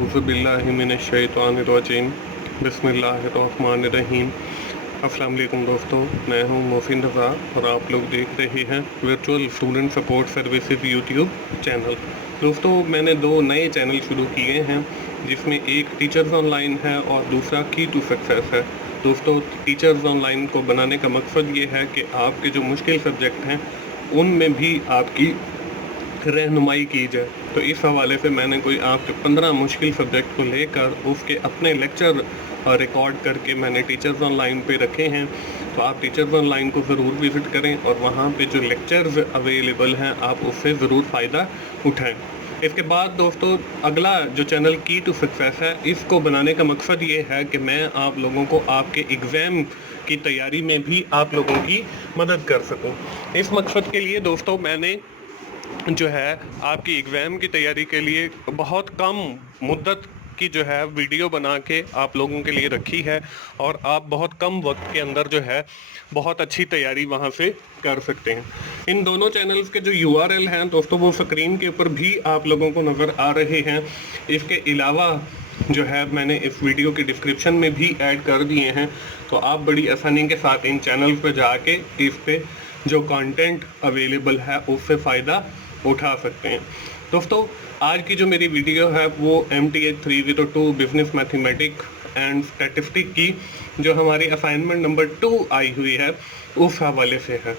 अऊज़ुबिल्लाहिमिनश्शैतानिर्रजीम बिस्मिल्लाहिर्रहमानिर्रहीम। अस्सलाम वालेकुम दोस्तों, मैं हूं मोहसिन रज़ा और आप लोग देख रहे हैं virtual student support services YouTube channel. दोस्तों, मैंने दो नए चैनल शुरू किए हैं जिसमें एक टीचर्स ऑनलाइन है और दूसरा की टू सक्सेस है। दोस्तों, टीचर्स ऑनलाइन को बनाने का मकसद ये है कि आपके जो मुश्किल सब्जेक्ट हैं उनमें भी आपकी रहनुमाई की जाए। तो इस हवाले से मैंने कोई आपके 15 मुश्किल सब्जेक्ट को लेकर उसके अपने लेक्चर रिकॉर्ड करके मैंने टीचर्स ऑनलाइन पे रखे हैं। तो आप टीचर्स ऑनलाइन को ज़रूर विज़िट करें और वहाँ पे जो लेक्चर्स अवेलेबल हैं आप उससे ज़रूर फ़ायदा उठाएं। इसके बाद दोस्तों, अगला जो चैनल की टू सक्सेस है, इसको बनाने का मकसद ये है कि मैं आप लोगों को आपके एग्ज़ाम की तैयारी में भी आप लोगों की मदद कर सकूं। इस मकसद के लिए दोस्तों मैंने जो है आपकी एग्ज़ाम की तैयारी के लिए बहुत कम मुद्दत की जो है वीडियो बना के आप लोगों के लिए रखी है और आप बहुत कम वक्त के अंदर जो है बहुत अच्छी तैयारी वहां से कर सकते हैं। इन दोनों चैनल्स के जो URL हैं दोस्तों वो स्क्रीन के ऊपर भी आप लोगों को नज़र आ रहे हैं। इसके अलावा जो है मैंने इस वीडियो के डिस्क्रिप्शन में भी ऐड कर दिए हैं, तो आप बड़ी आसानी के साथ इन चैनल पर जाके इस पे जो कंटेंट अवेलेबल है उससे फ़ायदा उठा सकते हैं। दोस्तों, आज की जो मेरी वीडियो है वो MTH 302 business mathematics and statistic की जो हमारी असाइनमेंट नंबर 2 आई हुई है उस हवाले से है।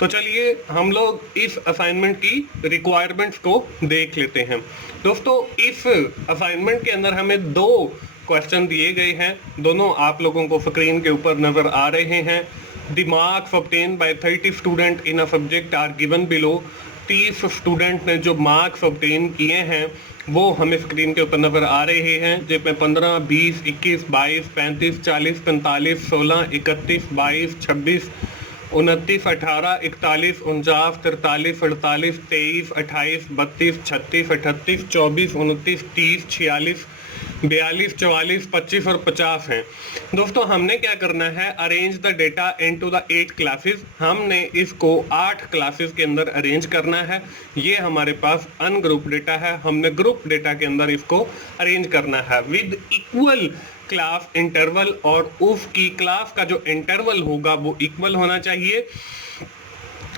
तो चलिए हम लोग इस असाइनमेंट की रिक्वायरमेंट्स को देख लेते हैं। दोस्तों, इस असाइनमेंट के अंदर हमें दो क्वेश्चन दिए गए हैं, दोनों आप लोगों को स्क्रीन के ऊपर नज़र आ रहे हैं। The marks obtained by 30 student in a subject are given below। 30 student ने जो मार्क्स ऑब्टेन किए हैं वो हमें स्क्रीन के ऊपर नज़र आ रहे हैं, जिसमें 15, 20, 21, 22, 35, 40, 45, 16, 31, 22, 26, 29, 18, 41, 49, 43, 48, 23, 28, 32, 36, 38, 24, 29, 30, 46, 42, 44, 25 और 50 हैं। दोस्तों, हमने क्या करना है, arrange the data into the 8 classes. हमने इसको 8 क्लासेस के अंदर अरेंज करना है। ये हमारे पास अनग्रुप डेटा है, हमने ग्रुप डेटा के अंदर इसको अरेंज करना है विद इक्वल क्लास इंटरवल, और उसकी क्लास का जो इंटरवल होगा वो इक्वल होना चाहिए।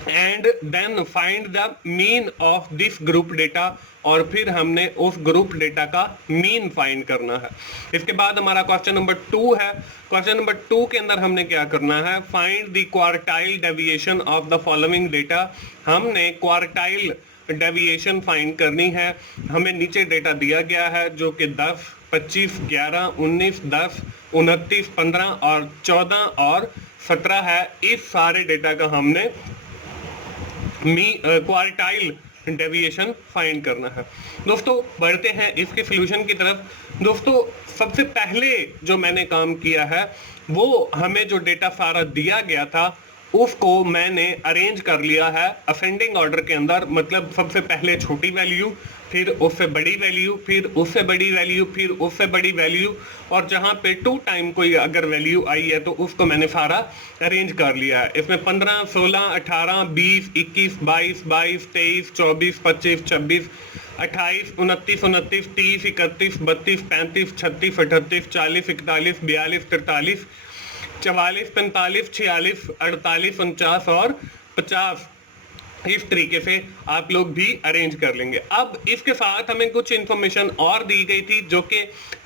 And then find the mean of this group data, और फिर हमने उस ग्रुप डेटा का मीन फाइंड करना है। इसके बाद हमारा क्वेश्चन नंबर 2 है। क्वेश्चन नंबर 2 के अंदर हमने क्या करना है, find the quartile deviation of the following data. हमने क्वार्टाइल डेविएशन फाइंड करनी है। हमें नीचे डेटा दिया गया है जो कि 10, 25, 11, 19, 10, 29, 15 और 14 और 17 है। इस सारे डेटा का हमने क्वार्टाइल डेविएशन फाइंड करना है। दोस्तों, बढ़ते हैं इसके सॉल्यूशन की तरफ। दोस्तों, सबसे पहले जो मैंने काम किया है वो हमें जो डेटा सारा दिया गया था उसको मैंने अरेंज कर लिया है असेंडिंग ऑर्डर के अंदर। मतलब सबसे पहले छोटी वैल्यू, फिर उससे बड़ी वैल्यू, फिर उससे बड़ी वैल्यू, फिर उससे बड़ी वैल्यू, और जहां पे 2 टाइम कोई अगर वैल्यू आई है तो उसको मैंने सारा अरेंज कर लिया है। इसमें 15, 16, 18, 20, 21, 22, 22, 23, 24, 25, 26, 28, 29, 29, 30, 31, 32, 35, 36, 38, 40, 41, 42, 43, 44, 45, 46, 48, 49 और 50। इस तरीके से आप लोग भी अरेंज कर लेंगे। अब इसके साथ हमें कुछ इंफॉर्मेशन और दी गई थी जो कि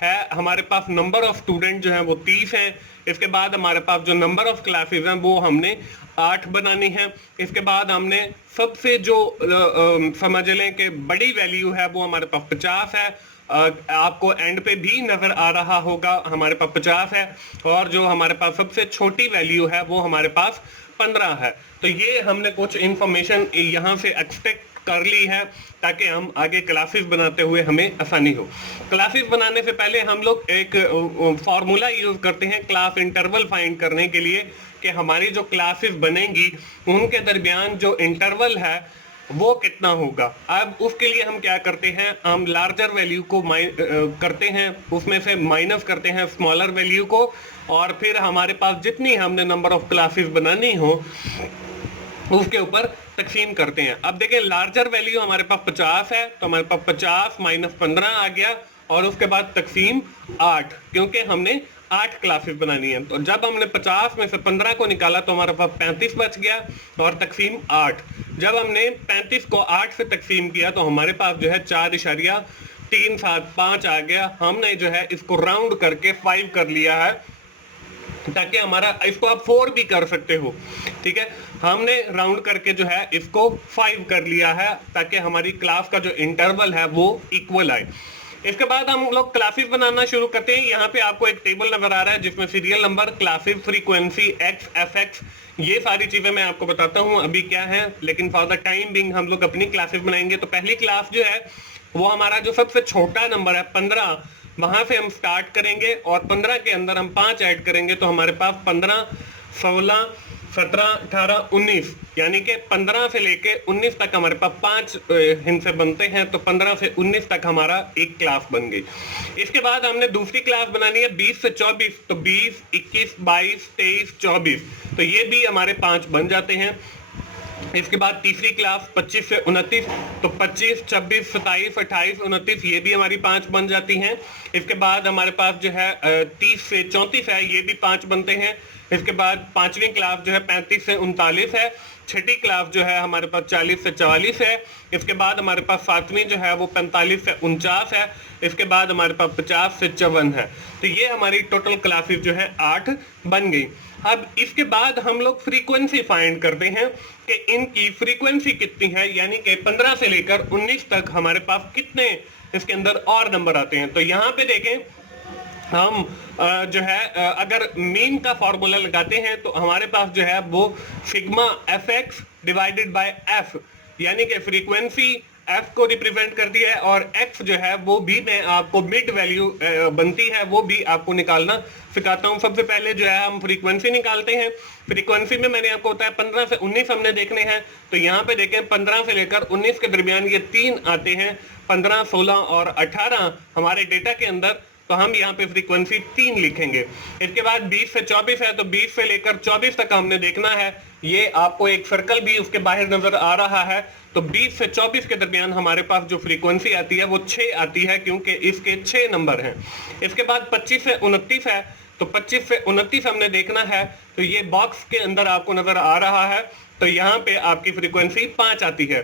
है, हमारे पास नंबर ऑफ स्टूडेंट जो है वो 30 हैं। इसके बाद हमारे पास जो नंबर ऑफ क्लासेस हैं वो हमने 8 बनानी है। इसके बाद हमने सबसे जो समझ लें कि बड़ी वैल्यू है वो हमारे पास 50 है। आपको एंड पे भी नजर आ रहा होगा हमारे पास 50 है, और जो हमारे पास सबसे छोटी वैल्यू है वो हमारे पास 15 है। तो ये हमने कुछ इंफॉर्मेशन यहाँ से एक्सपेक्ट कर ली है ताकि हम आगे क्लासेस बनाते हुए हमें आसानी हो। क्लासेस बनाने से पहले हम लोग एक फार्मूला यूज करते हैं क्लास इंटरवल फाइंड करने के लिए कि हमारी जो क्लासेस बनेंगी उनके दरमियान जो इंटरवल है वो कितना होगा। अब उसके लिए हम क्या करते हैं, हम लार्जर वैल्यू को करते हैं, उसमें से माइनस करते हैं स्मॉलर वैल्यू को, और फिर हमारे पास जितनी हमने नंबर ऑफ क्लासेस बनानी हो उसके ऊपर तकसीम करते हैं। अब देखिए, लार्जर वैल्यू हमारे पास 50 है तो हमारे पास 50 माइनस 15 आ गया, और उसके बाद तकसीम 8, क्योंकि हमने 8 क्लासेस बनानी है। तो जब हमने 50 में से 15 को निकाला तो हमारे पास 35 बच गया और तकसीम 8। जब हमने 35 को 8 से तकसीम किया तो हमारे पास जो है 4.375 आ गया। हमने जो है इसको राउंड करके 5 कर लिया है, ताकि हमारा, इसको आप 4 भी कर सकते हो, ठीक है। हमने राउंड करके जो है इसको 5 कर लिया है, ताकि हमारी क्लास का जो इंटरवल है वो इक्वल आए। इसके बाद हम लोग क्लासेस बनाना शुरू करते हैं। यहाँ पे आपको एक टेबल नजर आ रहा है जिसमें serial number, classes, frequency, x, FX, ये सारी चीजें मैं आपको बताता हूँ अभी क्या है, लेकिन फॉर द टाइम बिंग हम लोग अपनी क्लासेस बनाएंगे। तो पहली क्लास जो है वो हमारा जो सबसे छोटा नंबर है 15, वहां से हम स्टार्ट करेंगे और 15 के अंदर हम 5 ऐड करेंगे तो हमारे पास 15, 16, 17, 18, 19, यानी कि 15 से लेके 19 तक हमारे पास 5 हिस्से बनते हैं। तो 15 से 19 तक हमारा एक क्लास बन गई। इसके बाद हमने दूसरी क्लास बनानी है 20 से 24, तो 20, 21, 22, 23, 24, तो ये भी हमारे 5 बन जाते हैं। इसके बाद तीसरी क्लास 25 से 29, तो 25, 26, 27, 28, 29, ये भी हमारी 5 बन जाती हैं। इसके बाद हमारे पास जो है 30 से 34 है, ये भी 5 बनते हैं। इसके बाद पांचवी क्लास जो है 35 से 39 है। छठी क्लास जो है हमारे पास 40 से 44 है। इसके बाद हमारे पास सातवीं जो है वो 45 से 49 है। इसके बाद हमारे पास 50 से 54 है। तो ये हमारी टोटल क्लासेस जो है 8 बन गई। अब इसके बाद हम लोग फ्रीक्वेंसी फाइंड करते हैं कि इनकी फ्रीक्वेंसी कितनी है, यानी कि 15 से लेकर 19 तक हमारे पास कितने इसके अंदर और नंबर आते हैं। तो यहाँ पे देखें, हम जो है अगर मीन का फॉर्मूला लगाते हैं तो हमारे पास जो है वो sigma F x divided by F, यानी कि फ्रीक्वेंसी एफ को रिप्रेजेंट करती है और एक्स जो है वो भी मैं आपको मिड वैल्यू बनती है, वो भी आपको निकालना सिखाता हूं। सबसे पहले जो है हम फ्रीक्वेंसी निकालते हैं। फ्रीक्वेंसी में मैंने आपको बताया 15 से 19 हमने देखने हैं। तो यहाँ पे देखें 15 से लेकर 19 के दरमियान ये 3 आते हैं, 15, 16 और 18 हमारे डेटा के अंदर। तो हम यहाँ पे फ्रीक्वेंसी 3 लिखेंगे। इसके बाद 20 से 24 है, तो 20 से लेकर 24 तक हमने देखना है। ये आपको एक सर्कल भी उसके बाहर नजर आ रहा है। तो 20 से 24 के दरमियान हमारे पास जो फ्रीक्वेंसी आती है वो 6 आती है, क्योंकि इसके 6 नंबर हैं। इसके बाद 25 से 29 है, तो 25 से 29 हमने देखना है। तो ये बॉक्स के अंदर आपको नजर आ रहा है। तो यहाँ पे आपकी फ्रीक्वेंसी 5 आती है।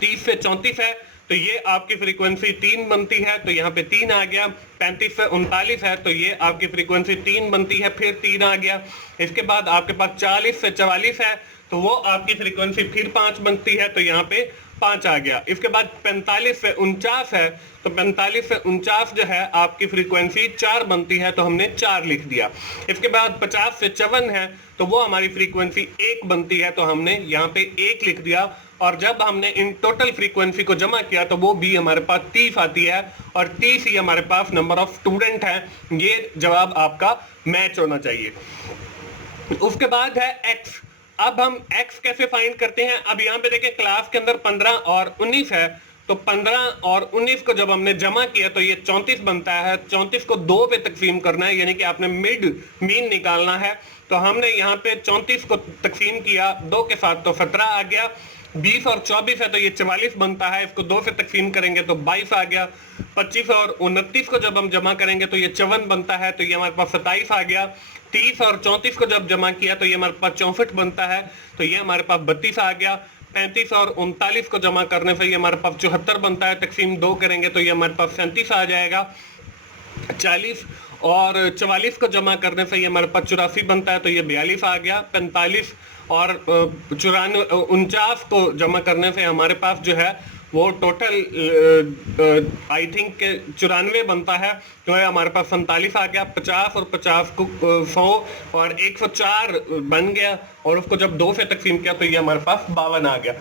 30 से 34 है, तो ये आपकी फ्रीक्वेंसी 3 बनती है, तो यहाँ पे 3 आ गया। 35 से 39 है, तो ये आपकी फ्रीक्वेंसी 3 बनती है, फिर 3 आ गया। इसके बाद आपके पास 40 से 44 है, तो वो आपकी फ्रीक्वेंसी फिर 5 बनती है, तो यहाँ पे 5 आ गया। इसके बाद 45 से 49 है, तो 45 से 49 जो है आपकी फ्रीक्वेंसी 4 बनती है, तो हमने 4 लिख दिया। इसके बाद 50 से 54 है, तो वो हमारी फ्रीक्वेंसी 1 बनती है, तो हमने यहाँ पे 1 लिख दिया। और जब हमने इन टोटल फ्रीक्वेंसी को जमा किया तो वो भी हमारे पास 30 आती है, और 30 ही हमारे पास नंबर ऑफ स्टूडेंट है। ये जवाब आपका मैच होना चाहिए। उसके बाद है एक्स। अब हम एक्स कैसे फाइंड करते हैं। अब यहाँ पे देखें क्लास के अंदर 15 और 19 है, तो 15 और 19 को जब हमने जमा किया तो ये 34 बनता है। 34 को 2 पे तकसीम करना है, यानी कि आपने मीन निकालना है। तो हमने यहाँ पे 34 को तकसीम किया 2 के साथ, तो 17 आ गया। 20 और 24 है, तो ये 44 बनता है। इसको 2 से तकसीम करेंगे तो 22 आ गया। 25 और 29 को जब हम जमा करेंगे तो ये 54 बनता है, तो ये हमारे पास 27 आ गया। 30 और 34 को जब जमा किया तो ये हमारे पास 64 बनता है, तो ये हमारे पास 32 आ गया। 35 और 39 को जमा करने से ये हमारे पास 74 बनता है, तकसीम 2 करेंगे तो ये हमारे पास 37 आ जाएगा। 40 और 44 को जमा करने से ये हमारे पास 84 बनता है, तो ये 42 आ गया। 45 और 49 को जमा करने से हमारे पास जो है वो टोटल आई थिंक 94 बनता है, तो है हमारे पास 47 आ गया। 50 और 50 को 100 और 104 बन गया, और उसको जब 2 से तकसीम किया तो ये हमारे पास 52 आ गया।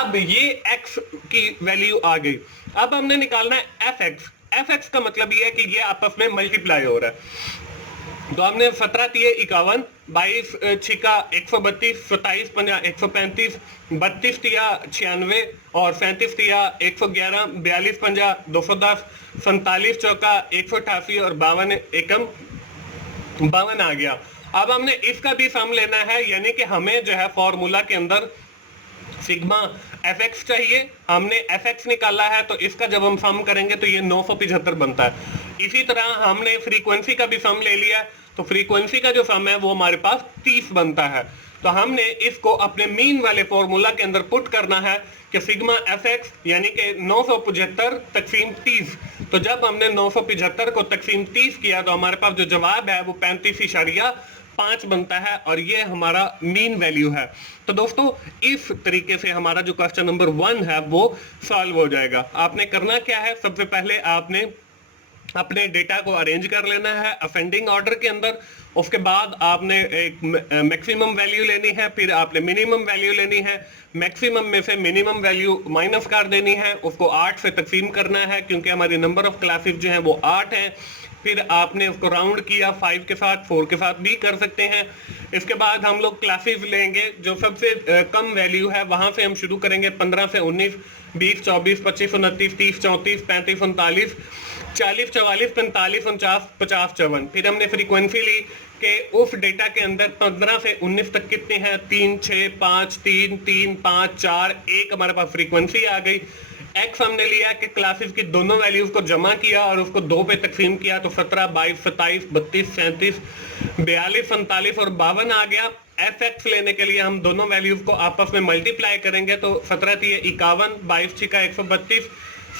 अब ये x की वैल्यू आ गई। अब हमने निकालना है एफ एक्स। एफ एक्स का मतलब ये है कि ये आपस में मल्टीप्लाई हो रहा है। तो हमने 17 दिए 51, 22 छिका 132, 27 पंजा 135, 32 दिया 96 और 37 दिया 111, 42 पंजा 210, 47 चौका 188 और 52 एकम 52 आ गया। अब हमने इसका भी सम लेना है, यानी कि हमें जो है फॉर्मूला के अंदर सिग्मा एफ एक्स चाहिए, हमने एफ एक्स निकाला है, तो इसका जब हम सम करेंगे तो ये 975 बनता है। इसी तरह हमने फ्रीक्वेंसी का भी सम ले लिया, तो फ्रीक्वेंसी का जो सम है वो हमारे पास 30 बनता है। तो हमने इसको अपने मीन वाले फॉर्मूला के अंदर पुट करना है कि सिग्मा एफ एक्स यानी कि 975 तकसीम 30। तो जब हमने 975 को तकसीम 30 किया तो हमारे पास जो जवाब है वो 35.5 बनता है, और ये हमारा मीन वैल्यू है। तो दोस्तों इस तरीके से हमारा जो क्वेश्चन नंबर 1 है वो सॉल्व हो जाएगा। आपने करना क्या है, सबसे पहले आपने अपने डेटा को अरेंज कर लेना है असेंडिंग ऑर्डर के अंदर। उसके बाद आपने एक मैक्सिमम वैल्यू लेनी है, फिर आपने मिनिमम वैल्यू लेनी है, मैक्सिमम में से मिनिमम वैल्यू माइनस कर देनी है, उसको 8 से तकसीम करना है क्योंकि हमारी नंबर ऑफ क्लासेस जो है वो 8 है। फिर आपने उसको राउंड किया 5 के साथ, 4 के साथ भी कर सकते हैं। इसके बाद हम लोग क्लासेस लेंगे, जो सबसे कम वैल्यू है वहां से हम शुरू करेंगे, 15 से 19, 20, 24, 25, 29, 30, 34, 35, 39, 40, 44, 45, 49, 50, 54। फिर हमने फ्रीक्वेंसी ली कि उस डेटा के अंदर 15 से 19 तक कितने हैं, 3, 6, 5, 3, 3, 5, 4, 1 हमारे पास फ्रीक्वेंसी आ गई। एक्स हमने लिया कि क्लासेस की दोनों वैल्यूज को जमा किया और उसको 2 पे तकसीम किया, तो 17, 22, 27, 32, 37, 42, 47 और 52 आ गया। एफ एक्स लेने के लिए हम दोनों वैल्यूज को आपस में मल्टीप्लाई करेंगे, तो 17 दिए 51, 22 छिका 132,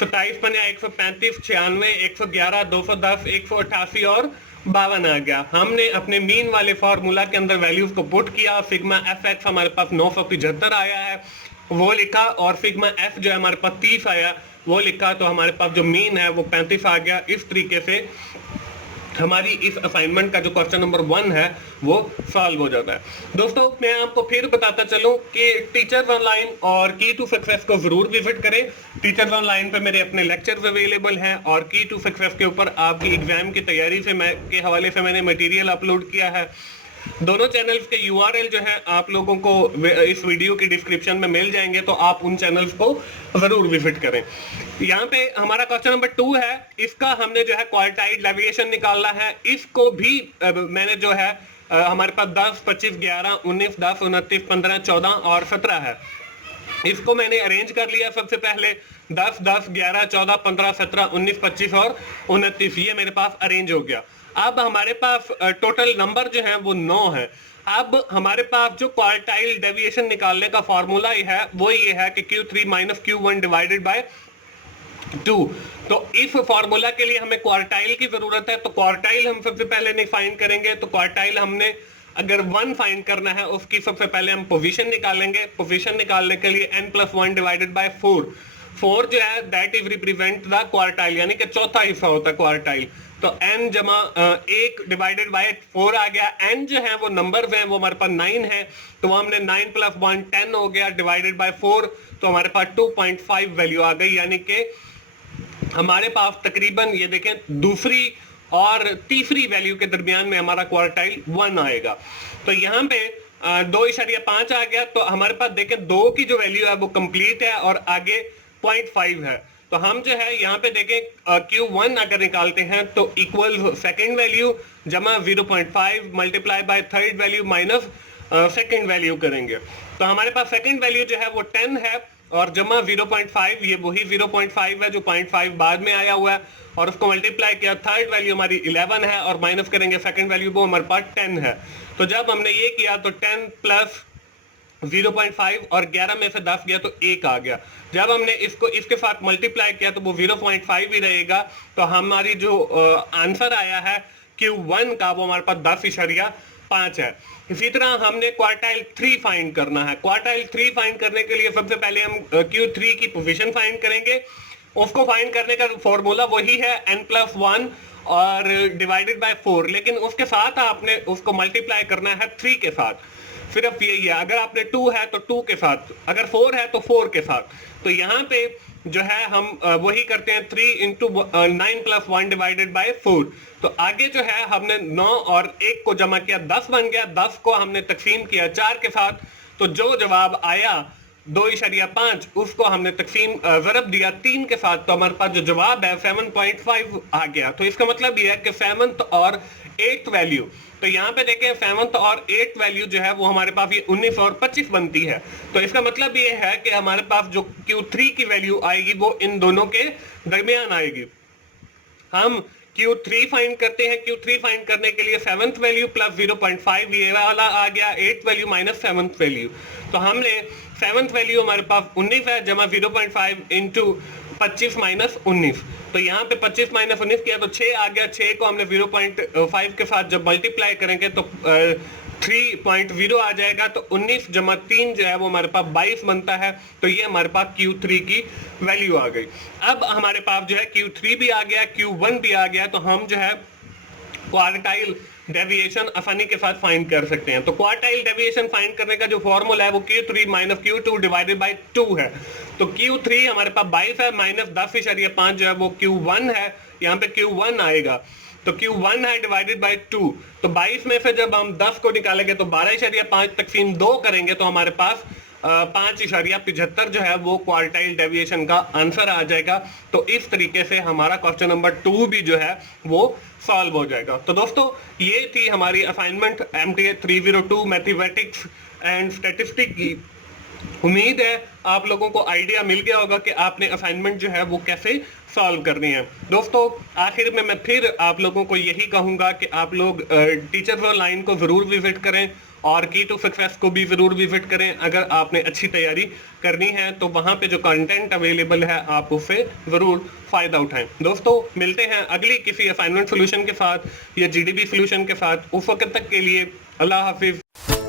27 पन्या 135, 96, 111, 210, 188 और 52 आ गया। हमने अपने मीन वाले फॉर्मूला के अंदर वैल्यूज को पुट किया, सिग्मा एफ एक्स हमारे पास 975 आया है वो लिखा, और सिग्मा एफ जो है हमारे पास 30 आया वो लिखा, तो हमारे पास जो मीन है वो 35 आ गया। इस तरीके से हमारी इस असाइनमेंट का जो क्वेश्चन नंबर 1 है वो सॉल्व हो जाता है। दोस्तों मैं आपको फिर बताता चलूं कि टीचर्स ऑनलाइन और की टू सक्सेस को जरूर विजिट करें। टीचर्स ऑनलाइन पे मेरे अपने लेक्चर्स अवेलेबल हैं, और की टू सक्सेस के ऊपर आपकी एग्जाम की तैयारी से के हवाले से मैंने मटेरियल अपलोड किया है। दोनों चैनल्स के यूआरएल जो है आप लोगों को इस वीडियो की डिस्क्रिप्शन में मिल जाएंगे, तो आप उन चैनल्स को जरूर विजिट करें। यहाँ पे हमारा क्वेश्चन नंबर 2 है, इसका हमने जो है क्वार्टाइल डेविएशन निकालना है। इसको भी मैंने जो है हमारे पास 10, 25, 11, 19, 10, 29, 15, 14 और 17 है। इसको मैंने अरेंज कर लिया। सबसे पहले 10, 10, 11, 14, 15, 17, 19, 25 और 29 ये मेरे पास अरेंज हो गया। अब हमारे पास टोटल नंबर जो है वो 9 है। अब हमारे पास जो क्वार्टाइल डेविएशन निकालने का फॉर्मूला है वो ये है कि Q3 minus Q1 divided by 2। तो इस फॉर्मूला के लिए हमें क्वार्टाइल की जरूरत है, तो क्वार्टाइल हम सबसे पहले नहीं फाइंड करेंगे। तो क्वार्टाइल हमने अगर 1 फाइंड करना है उसकी सबसे पहले हम पोजीशन निकालेंगे। पोजीशन निकालने के लिए n+1 डिवाइडेड बाय 4। 4 जो है that is represent the quartile, यानी कि चौथा हिस्सा होता है क्वार्टाइल। तो n जमा 1 डिवाइडेड बाय 4 आ गया। n जो है वो नंबर है वो हमारे पास 9 है, तो हमने 9 + 1 10 हो गया डिवाइडेड बाय 4, तो हमारे पास 2.5 वैल्यू आ गई। यानी कि हमारे पास तकरीबन ये देखें दूसरी और तीसरी वैल्यू के दरमियान में हमारा क्वार्टाइल 1 आएगा। तो यहाँ पे 2.5 आ गया। तो हमारे पास देखें 2 की जो वैल्यू है वो कंप्लीट है और आगे 0.5 है। तो हम जो है यहाँ पे देखें Q1 अगर निकालते हैं तो इक्वल सेकेंड वैल्यू जमा 0.5 multiply by third value minus second value करेंगे। तो हमारे पास सेकेंड वैल्यू जो है वो 10 है और जमा 0.5, ये वही 0.5 है जो 0.5 बाद में आया हुआ है, और उसको मल्टीप्लाई किया। थर्ड वैल्यू हमारी 11 है और माइनस करेंगे सेकंड वैल्यू, वो हमारे पास 10 है। तो जब हमने ये किया तो 10 प्लस 0.5 और 11 में से 10 गया तो 1 आ गया। जब हमने इसको इसके साथ मल्टीप्लाई किया तो वो 0.5 ही रहेगा। तो हमारी जो आंसर आया है Q1 का वो हमारे पास 10.5 है। इसी तरह हमने क्वार्टाइल 3 फाइंड करना है। क्वार्टाइल 3 फाइंड करने के लिए सबसे पहले हम Q3 की पोजीशन फाइंड करेंगे। उसको फाइंड करने का फॉर्मूला वही है n+1 और डिवाइडेड बाय 4, लेकिन उसके साथ आपने उसको मल्टीप्लाई करना है 3 के साथ। सिर्फ यही है, अगर आपने 2 है तो 2 के साथ, अगर 4 है तो 4 के साथ। तो यहाँ पे जो है हम वही करते हैं 3 × 9 + 1 डिवाइडेड बाय 4। तो आगे जो है हमने 9 और 1 को जमा किया, 10 बन गया। 10 को हमने तकसीम किया 4 के साथ, तो जो जवाब आया 2.5 उसको हमने तकसीम ज़रब दिया 3 के साथ, तो हमारे पास जो जवाब है 7.5 आ गया। तो इसका मतलब ये है कि 7th और 8th वैल्यू, तो यहाँ पे देखें 7th और 8th वैल्यू जो है वो हमारे पास ये 19 और 25 बनती है। तो इसका मतलब ये है कि हमारे पास जो Q3 की वैल्यू आएगी वो इन दोनों के दरमियान आएगी। हम Q3 फाइंड करते हैं। Q3 फाइंड करने के लिए 7th वैल्यू प्लस 0.5 ये वाला आ गया, 8th value minus 7th value. तो हमने 7th वैल्यू हमारे पास 19 है जमा 0.5 इंटू 25 माइनस 19, तो यहाँ पे 25 माइनस 19 किया तो 6 आ गया। 6 को हमने 0.5 के साथ जब मल्टीप्लाई करेंगे तो 3.0 आ जाएगा। तो 19 जमा 3 जो है वो हमारे पास 22 बनता है। तो ये हमारे पास Q3 की वैल्यू आ गई। अब हमारे पास जो है Q3 भी आ गया, Q1 भी आ गया, तो हम जो है क्वार्टाइल डेविएशन आसानी के साथ फाइंड कर सकते हैं। तो क्वार्टाइल डेविएशन फाइंड करने का जो फॉर्मूला है वो Q3 minus Q2 divided by 2 है। तो Q3 हमारे पास 22 है माइनस 10.5 जो है वो Q1 है, यहाँ पे Q1 आएगा। तो Q1 है डिवाइडेड बाय 2, तो 22 में से जब हम 10 को निकालेंगे तो 12.5 तकसीम 2 करेंगे तो हमारे पास 5.75 जो है वो क्वार्टाइल डेविएशन का आंसर आ जाएगा। तो इस तरीके से हमारा क्वेश्चन नंबर 2 भी जो है वो सॉल्व हो जाएगा। तो दोस्तों ये थी हमारी assignment MTA 302 mathematics and statistics की। उम्मीद है आप लोगों को आइडिया मिल गया होगा कि आपने असाइनमेंट जो है वो कैसे सॉल्व करनी है। दोस्तों आखिर में मैं फिर आप लोगों को यही कहूँगा कि आप लोग टीचर्स ऑनलाइन को ज़रूर विजिट करें और की टू सक्सेस को भी ज़रूर विजिट करें। अगर आपने अच्छी तैयारी करनी है तो वहाँ पे जो कंटेंट अवेलेबल है आप उससे ज़रूर फ़ायदा उठाएं। दोस्तों मिलते हैं अगली किसी असाइनमेंट सोल्यूशन के साथ या GDB सोल्यूशन के साथ। उस वक्त तक के लिए अल्लाह हाफिज़।